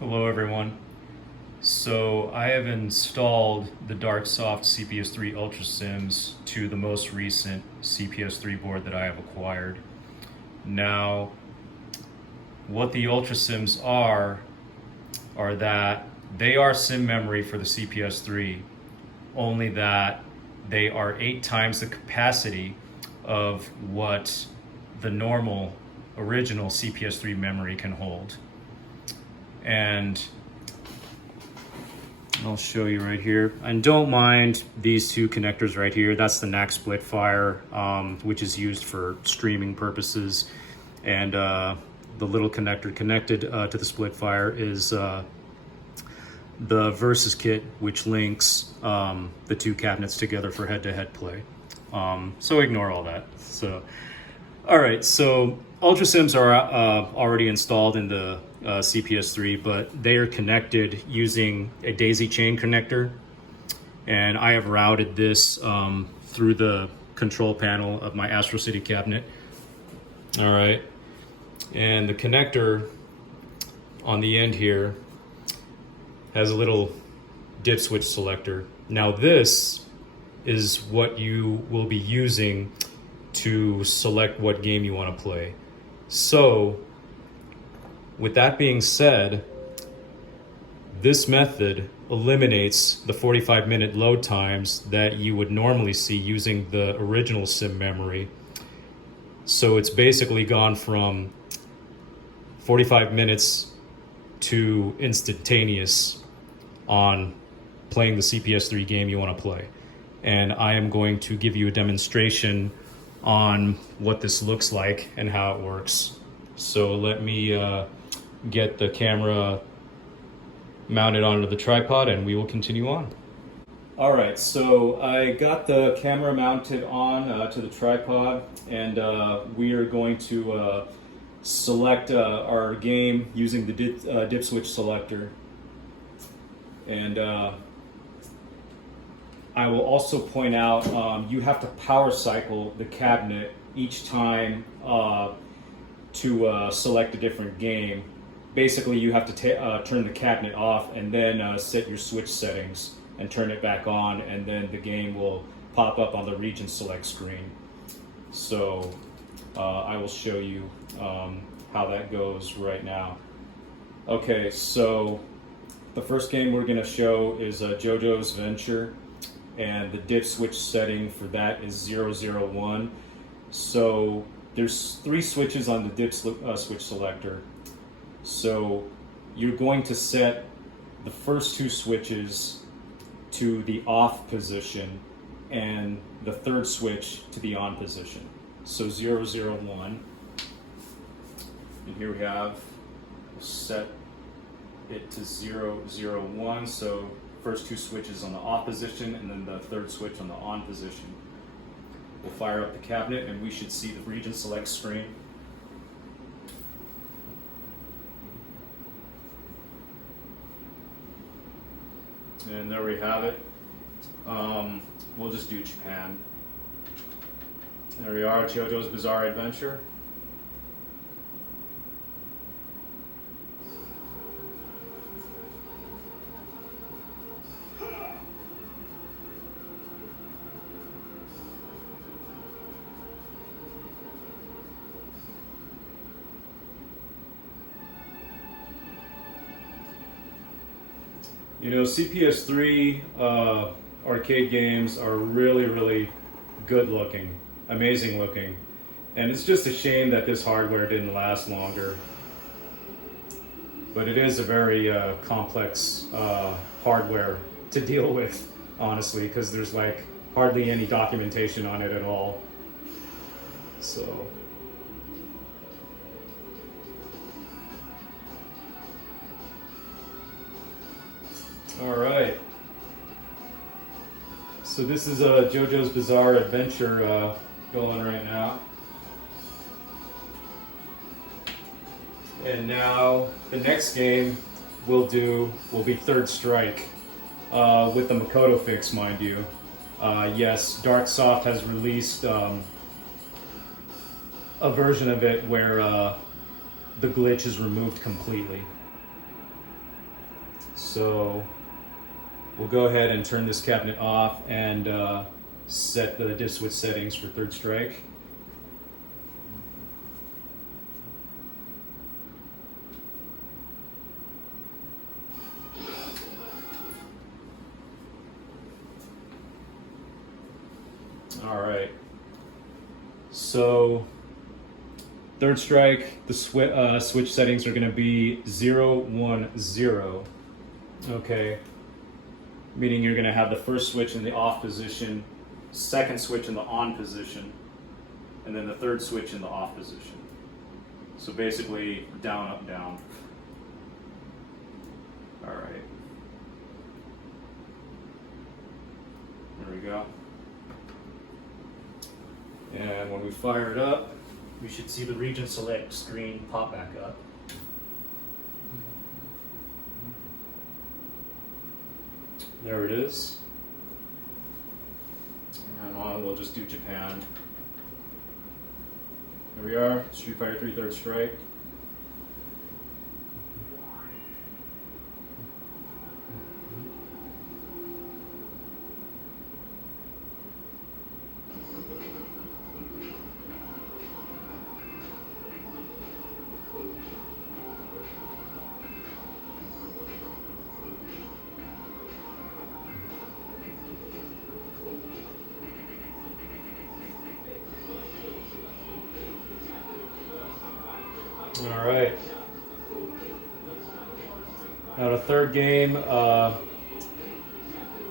Hello everyone. So I have installed the Darksoft CPS3 Ultra SIMMS to the most recent CPS3 board that I have acquired. Now, what the Ultra SIMMS are that they are SIM memory for the CPS3, only that they are 8 times the capacity of what the normal original CPS3 memory can hold. And I'll show you right here. And don't mind these two connectors right here. That's the NAC split fire, which is used for streaming purposes. And the little connector connected to the split fire is the Versus kit, which links the two cabinets together for head-to-head play. So ignore all that. All right, so Ultra SIMMS are already installed in the CPS3, but they are connected using a daisy chain connector. And I have routed this through the control panel of my Astro City cabinet. All right, and the connector on the end here has a little Dipswitch selector. Now this is what you will be using to select what game you want to play. So with that being said, this method eliminates the 45-minute load times that you would normally see using the original SIM memory. So it's basically gone from 45 minutes to instantaneous on playing the CPS3 game you want to play. And I am going to give you a demonstration on what this looks like and how it works. So let me get the camera mounted onto the tripod and we will continue on. All right, so I got the camera mounted on to the tripod, and we are going to select our game using the Dipswitch selector. And I will also point out you have to power cycle the cabinet each time to select a different game. Basically, you have to turn the cabinet off and then set your switch settings and turn it back on, and then the game will pop up on the region select screen. So I will show you how that goes right now. Okay, so the first game we're going to show is Jojo's Venture, and the Dipswitch setting for that is 001. So there's 3 switches on the Dipswitch selector. So you're going to set the first 2 switches to the off position and the third switch to the on position. So 001. And here we have set it to 001. So first 2 switches on the off position and then the third switch on the on position. We'll fire up the cabinet and we should see the region select screen. And there we have it. We'll just do Japan. There we are, Jojo's Bizarre Adventure. You know, CPS3 arcade games are really good looking, amazing looking. And it's just a shame that this hardware didn't last longer. But it is a very complex hardware to deal with, honestly, because there's like hardly any documentation on it at all. So all right, so this is Jojo's Bizarre Adventure going right now. And now the next game we'll be Third Strike with the Makoto fix, mind you. Yes, Darksoft has released a version of it where the glitch is removed completely. So we'll go ahead and turn this cabinet off and set the Dipswitch settings for third strike. All right. So third strike, the switch settings are going to be 0, 1, 0. Okay. Meaning you're going to have the first switch in the off position, second switch in the on position, and then the third switch in the off position. So basically down, up, down. All right. There we go. And when we fire it up, we should see the region select screen pop back up. There it is. And we'll just do Japan. There we are, Street Fighter 3 Third Strike. All right. Now the third game for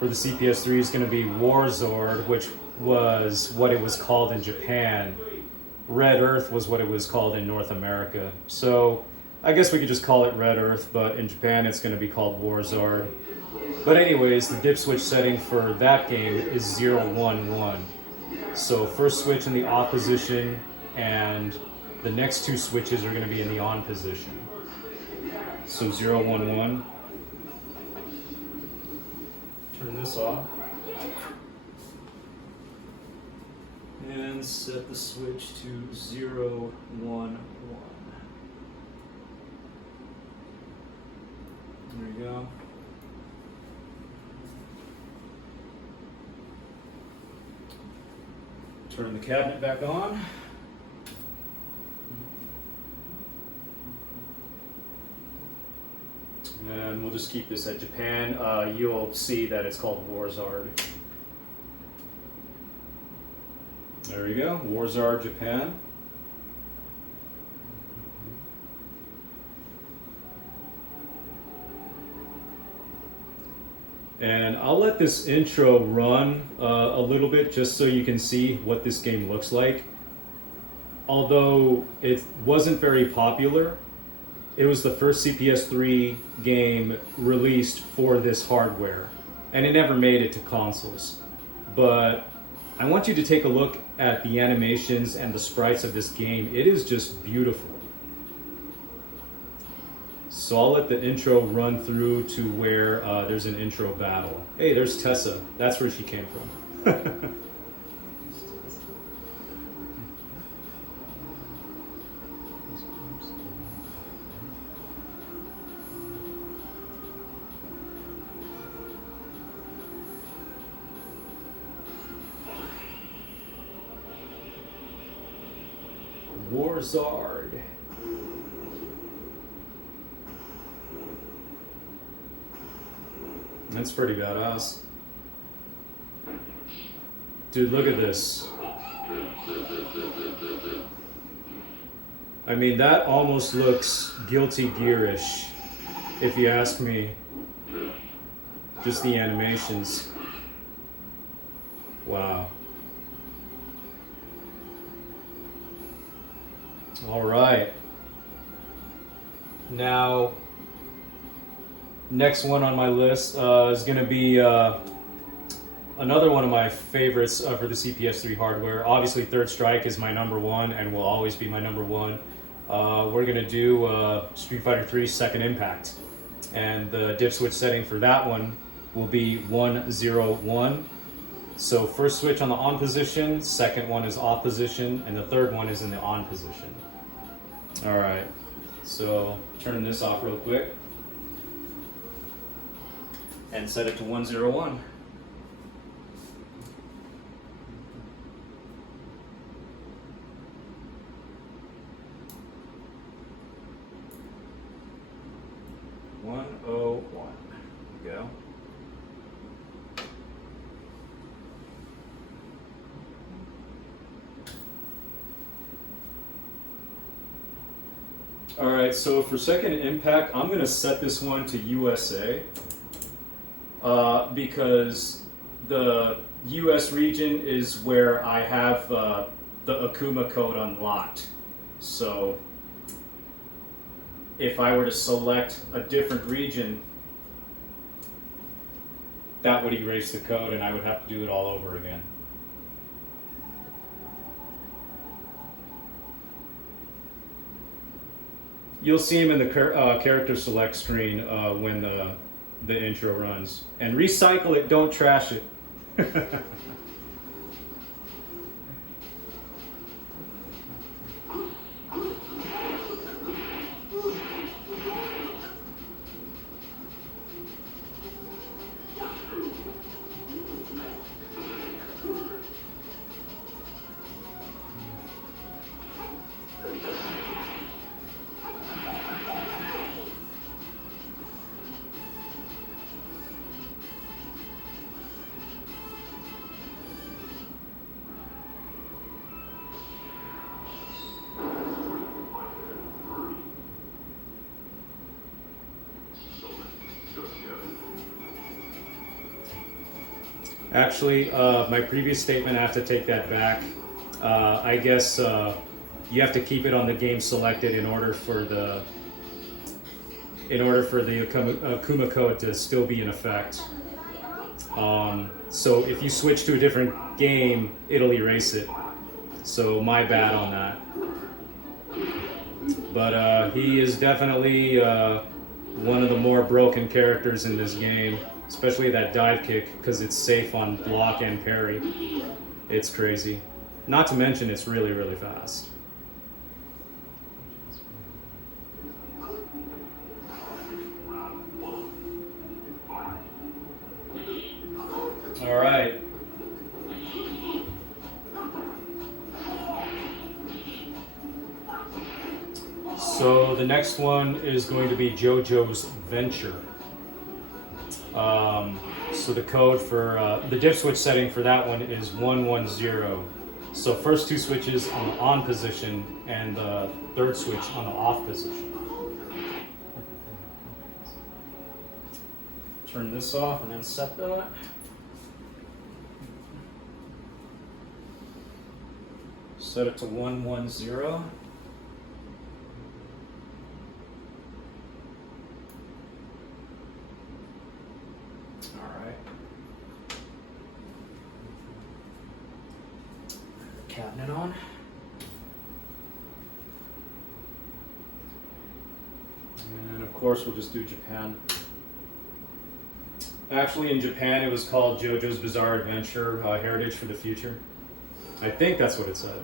the CPS3 is going to be Warzard, which was what it was called in Japan. Red Earth was what it was called in North America. So I guess we could just call it Red Earth, but in Japan it's going to be called Warzard. But anyways, the Dipswitch setting for that game is 0, 1, 1. So first switch in the off position, and the next two switches are going to be in the on position. So 0, 1, 1. Turn this off. And set the switch to 0, 1, 1. There you go. Turn the cabinet back on. And we'll just keep this at Japan. You'll see that it's called Warzard. There you go, Warzard, Japan. And I'll let this intro run a little bit just so you can see what this game looks like. Although it wasn't very popular, it was the first CPS3 game released for this hardware, and it never made it to consoles. But I want you to take a look at the animations and the sprites of this game. It is just beautiful. So I'll let the intro run through to where there's an intro battle. Hey, there's Tessa. That's where she came from. Warzard. That's pretty badass. Dude, look at this. I mean, that almost looks Guilty Gear-ish, if you ask me. Just the animations. Wow. All right. Now, next one on my list is going to be another one of my favorites for the CPS3 hardware. Obviously, Third Strike is my number one and will always be my number one. We're going to do Street Fighter 3 Second Impact. And the Dipswitch setting for that one will be 1, 0, 1. So first switch on the on position, second one is off position, and the third one is in the on position. All right, so turning this off real quick. and set it to 101. Go. All right, so for second impact, I'm going to set this one to USA because the US region is where I have the Akuma code unlocked. So if I were to select a different region, that would erase the code and I would have to do it all over again. You'll see him in the character select screen when the intro runs. And recycle it, don't trash it. Actually, my previous statement, I have to take that back. I guess you have to keep it on the game selected in order for the Akuma code to still be in effect. So if you switch to a different game, it'll erase it. So my bad on that. But he is definitely one of the more broken characters in this game. Especially that dive kick, because it's safe on block and parry. It's crazy. Not to mention it's really, really fast. All right. So the next one is going to be Jojo's Venture. So the code for the Dipswitch setting for that one is 110. So first two switches on the on position and the third switch on the off position. Turn this off and then set that. Set it to 110. Cabinet on. And of course we'll just do Japan. Actually in Japan it was called Jojo's Bizarre Adventure, Heritage for the Future. I think that's what it said.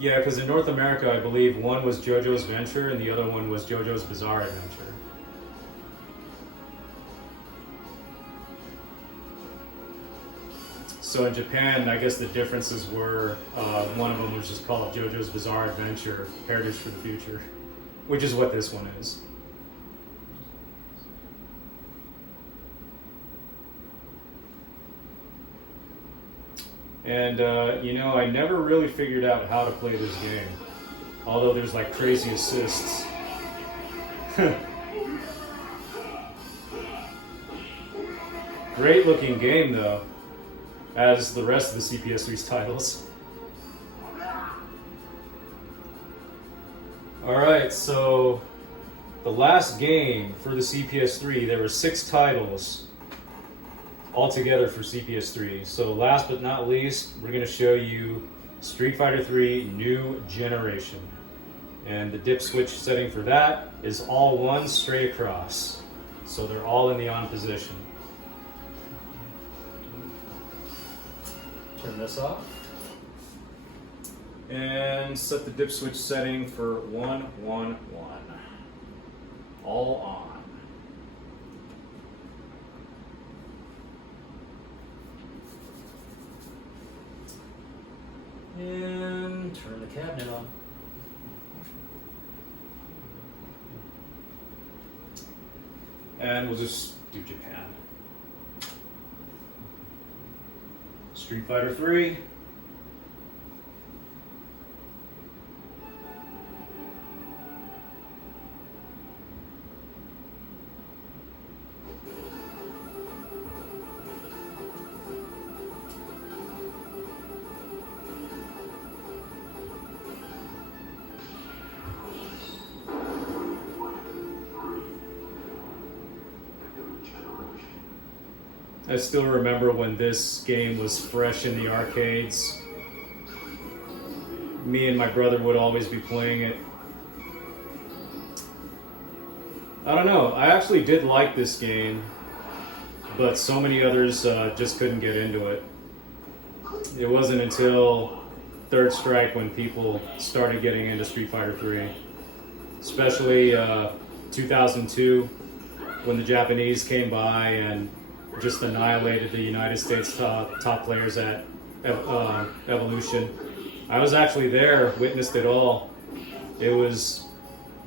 Yeah, because in North America, I believe one was Jojo's Venture and the other one was Jojo's Bizarre Adventure. So in Japan, I guess the differences were one of them was just called Jojo's Bizarre Adventure, Heritage for the Future, which is what this one is. And, you know, I never really figured out how to play this game. Although there's like crazy assists. Great looking game though, as the rest of the CPS3's titles. Alright, so the last game for the CPS3, there were 6 titles altogether for CPS3. So last but not least, we're going to show you Street Fighter 3 New Generation. And the Dipswitch setting for that is all one straight across. So they're all in the on position. Turn this off. And set the Dipswitch setting for 1, 1, 1. All on. And turn the cabinet on. And we'll just do Japan. Street Fighter 3. I still remember when this game was fresh in the arcades. Me and my brother would always be playing it. I don't know, I actually did like this game, but so many others just couldn't get into it. It wasn't until Third Strike when people started getting into Street Fighter 3. Especially 2002, when the Japanese came by and just annihilated the United States top players at Evolution. I was actually there, witnessed it all. It was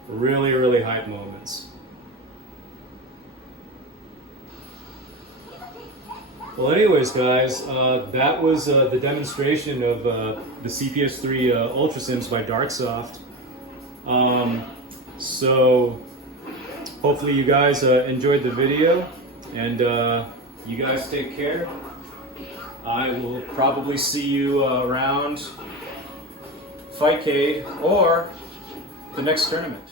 really, really hype moments. Well, anyways, guys, that was the demonstration of the CPS3 Ultra Sims by Darksoft. So hopefully you guys enjoyed the video, and you guys take care. I will probably see you around Fightcade or the next tournament.